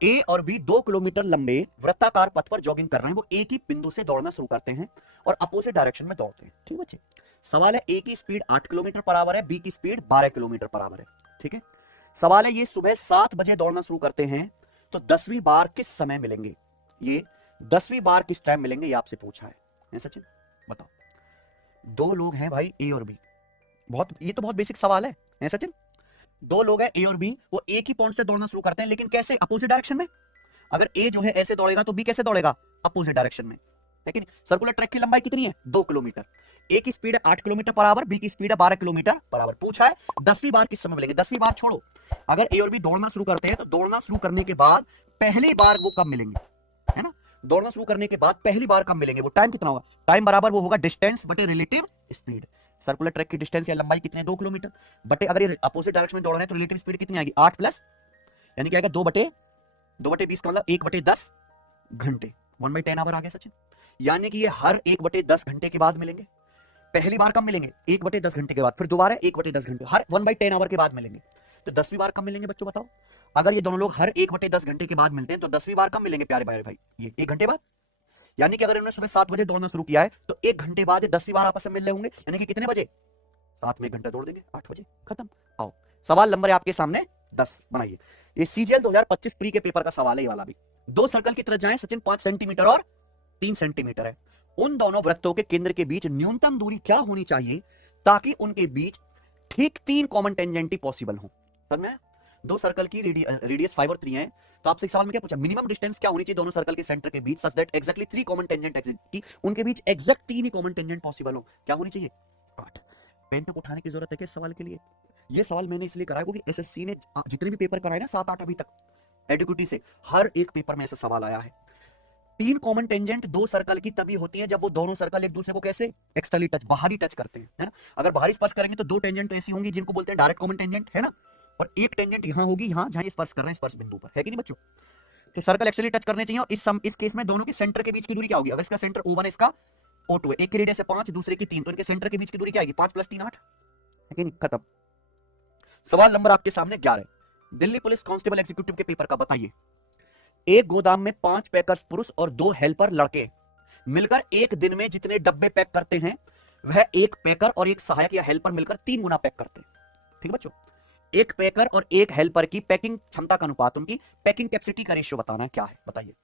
ए और B 2 kilometre लंबे वृत्ताकार पथ पर जॉगिंग कर रहे हैं। वो एक ही बिंदु से दौड़ना शुरू करते हैं और अपोजिट डायरेक्शन में दौड़ते हैं। ठीक है बच्चे, सवाल है ए की स्पीड 8 किलोमीटर पर आवर है, बी की स्पीड 12 किलोमीटर पर आवर है। ठीक है, सवाल है ये सुबह 7 बजे दौड़ना शुरू करते हैं तो 10वीं बार किस समय मिलेंगे? ये 10वीं बार किस टाइम मिलेंगे, ये आपसे पूछा है सचिन, बताओ। दो लोग हैं भाई ए और बी, ये तो बहुत बेसिक सवाल है सचिन। दो लोग हैं ए और बी, वो एक ही पॉइंट से दौड़ना शुरू करते हैं, लेकिन कैसे? अपोजिट डायरेक्शन में। अगर ए जो है ऐसे दौड़ेगा तो बी कैसे दौड़ेगा? अपोजिट डायरेक्शन में। लेकिन सर्कुलर ट्रैक की लंबाई कितनी है? 2 किलोमीटर। ए की स्पीड है 8 किलोमीटर पर आवर, बी की स्पीड है 12 किलोमीटर पर आवर। पूछा है 10वीं बार किस समय मिलेंगे। 10वीं बार छोड़ो, अगर ए और बी दौड़ना शुरू करते हैं तो दौड़ना शुरू करने के बाद पहली बार वो कब मिलेंगे, है ना? दौड़ना शुरू करने के बाद पहली बार कब मिलेंगे? वो टाइम कितना होगा? टाइम बराबर वो होगा डिस्टेंस बटे रिलेटिव स्पीड। सर्कुलर ट्रैक की डिस्टेंस या लंबाई कितनी है? 2 किलोमीटर बटे, अगर ये अपोजिट डायरेक्शन में दौड़ रहे हैं तो रिलेटिव स्पीड कितनी आएगी? 8 प्लस, यानी क्या आएगा? 2/20 का मतलब 1/10 घंटे, 1/10 आवर आ गया सचिन। यानी कि ये हर 1/10 घंटे के बाद मिलेंगे। पहली बार कब मिलेंगे? 1/10 घंटे के बाद, फिर दोबारा 1/10 घंटे, हर 1/10 आवर के बाद मिलेंगे। तो 10वीं बार कब मिलेंगे बच्चों, बताओ? अगर ये दोनों लोग हर 1/10 घंटे के बाद मिलते हैं तो 10वीं बार कब मिलेंगे प्यारे भाई? ये 1 घंटे बाद। यानी कि अगर इन्होंने सुबह 7 बजे दौड़ना शुरू किया है तो 1 घंटे बाद 10वीं बार आपस में मिल रहे होंगे। यानी कि कितने बजे? 7 में 1 घंटा दौड़ देंगे, 8 बजे, खत्म। आओ, सवाल नंबर है आपके सामने 10, बनाइए। ये सीजीएल 2025 प्री के पेपर का सवाल है ये वाला भी। दो सर्कल की त्रिज्याएं सचिन 5 सेंटीमीटर और 3 सेंटीमीटर है। उन दोनों वृत्तों के केंद्र के बीच न्यूनतम दूरी क्या होनी चाहिए ताकि उनके बीच ठीक 3 कॉमन टेंजेंट पॉसिबल हो? समझ में? दो सर्कल की रेडियस 5 और 3 है, तो आपसे एक सवाल में क्या पूछा? मिनिमम डिस्टेंस क्या होनी चाहिए दोनों सर्कल के सेंटर के बीच such that exactly 3 common tangent exist, की उनके बीच एग्जैक्ट 3 ही कॉमन टेंजेंट पॉसिबल हो। क्या होनी चाहिए? 8। पेन तक उठाने की जरूरत है क्या इस सवाल के लिए? ये सवाल मैंने इसलिए कराया क्योंकि एसएससी ने जितने भी पेपर कराए ना 7-8 अभी तक एडिक्विटी से, हर एक पेपर में ऐसा सवाल आया है। 3 कॉमन टेंजेंट दो सर्कल की तभी होती है जब वो दोनों सर्कल एक दूसरे को कैसे एक्सटर्नली टच, बाहरी टच करते हैं, है ना? अगर बाहरी स्पर्श करेंगे तो 2 टेंजेंट ऐसी होंगी जिनको बोलते हैं डायरेक्ट कॉमन टेंजेंट, है ना? और एक टेंजेंट यहां होगी, यहां जहां ये स्पर्श कर रहे हैं स्पर्श बिंदु पर, है कि नहीं बच्चों? तो सर्कल एक्चुअली टच करने चाहिए। और इस केस में दोनों के सेंटर के बीच की दूरी क्या होगी? अगर इसका सेंटर O1 है, इसका O2 है, एक की रेडियस है 5, दूसरे की 3, तो इनके सेंटर के बीच की दूरी क्या आएगी? 5 + 3 8, है कि नहीं? खत्म। सवाल नंबर आपके सामने 11, दिल्ली पुलिस कांस्टेबल एग्जीक्यूटिव के पेपर का, बताइए। एक गोदाम में 5 पैकर्स पुरुष और 2 हेल्पर लड़के मिलकर एक दिन में जितने डब्बे पैक करते हैं वह एक पैकर और एक सहायक या हेल्पर मिलकर 3 गुना पैक करते हैं। ठीक है बच्चों, एक पैकर और एक हेल्पर की पैकिंग क्षमता का अनुपात, उनकी पैकिंग कैपेसिटी का रेशियो बताना है, क्या है बताइए।